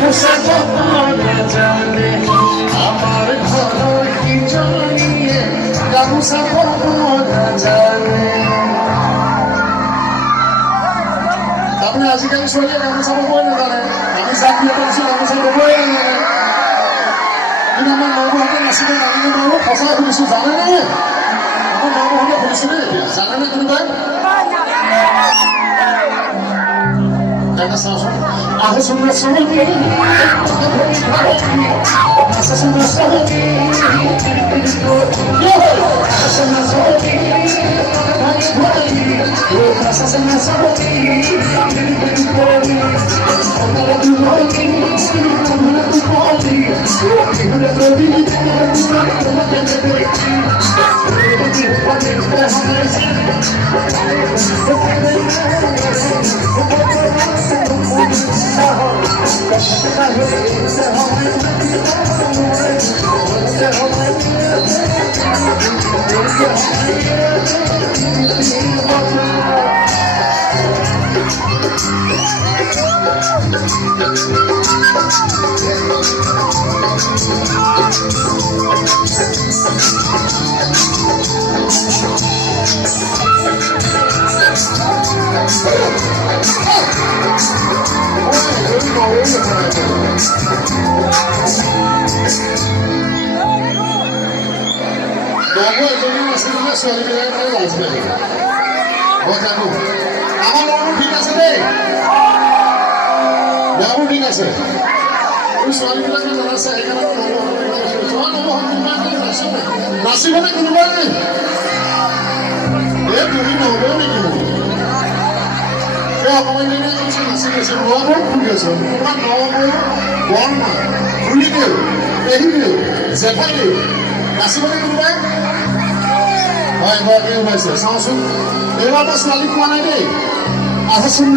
সে কখনো জানে আমার ঘর কি জানিয়ে গামছা কখনো জানে আপনি আজিকালি ছোৱালীয়ে গামোচা ববই নাজানে আমি জাতীয় কৰিছোঁ গামোচা ববই নাজানে কিন্তু আমাৰ নবৌহঁতে নাচিব জানেনে বাৰু সঁচাই শুনিছোঁ জানেনে আমাৰ নবৌহঁতে শুনিছোঁ দেই এতিয়া জানেনে কোনোবাই তাকে চাওঁচোন আহোচোন নাচনী নাচোন নাচনী ছোৱালীবিলাকে লাজ পায় মই জানো আমাৰ ল'ৰাবোৰ ঠিক আছে দেই ল'ৰাবোৰ ঠিক আছে ছোৱালীবিলাকে নানাচে সেইকাৰণে নাচিবনে কোনোবাই এই তুমি নহ'লেও নেকি মোক এই অকণমান দিনে কৈছে নাচি গৈছে ল'ৰাবোৰ ফুৰি আছো তোমাৰ নবোৰ বৰমা খুৰীদেউ পেহীদেউ জেঠাইদেউ নাচিবনে কোনোবাই হয় এগৰাকী ওলাইছে চাওঁচোন এইবাৰ মই ছোৱালী পোৱা নাই দেই আহচোন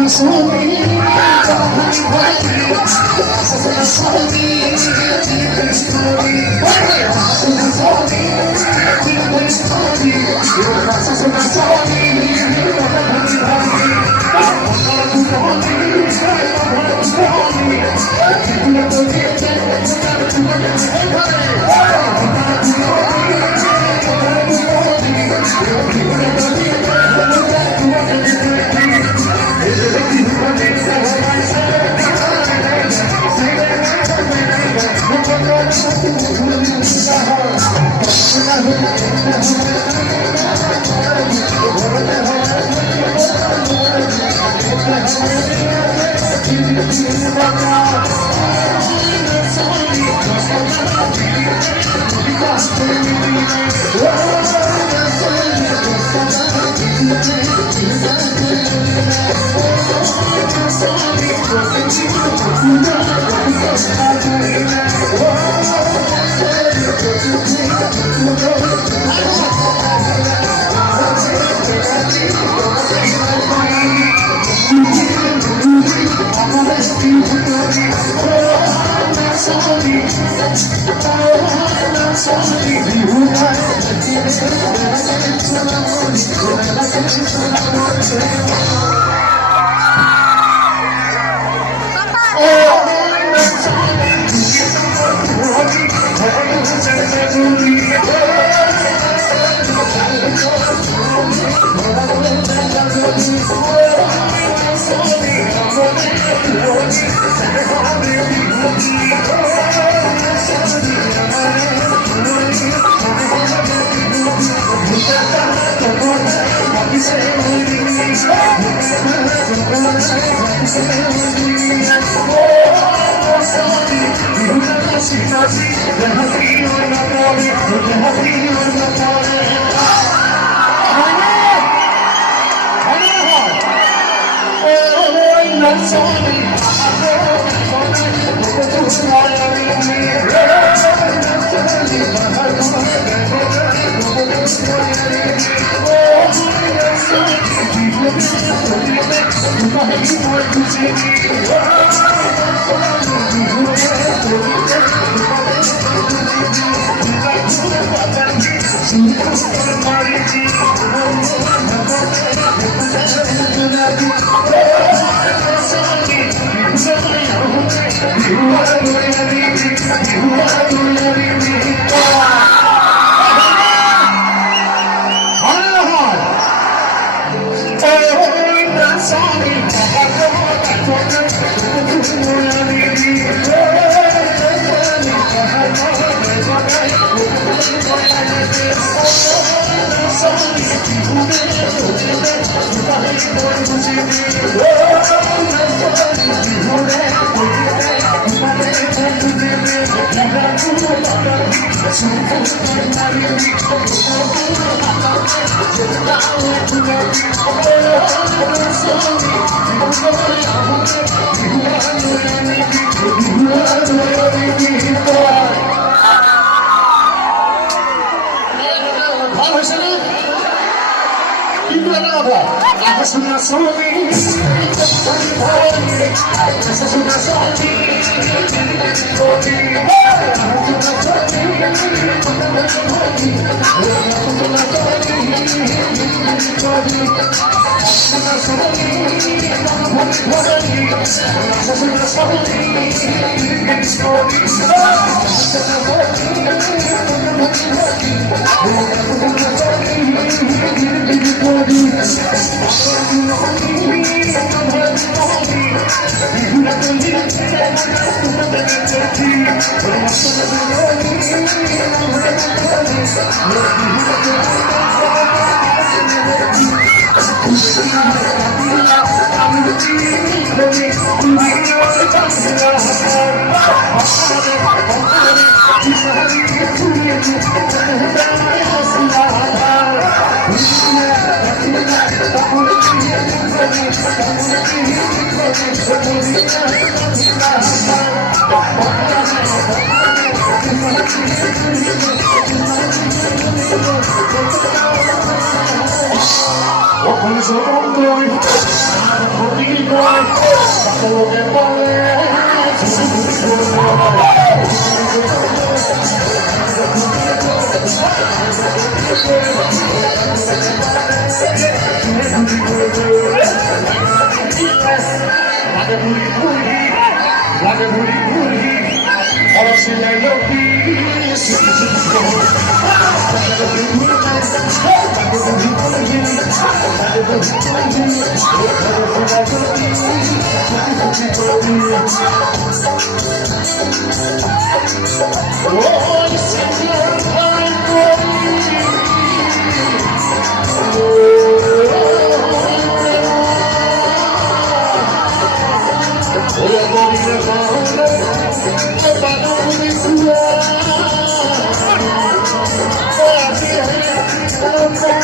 Oh,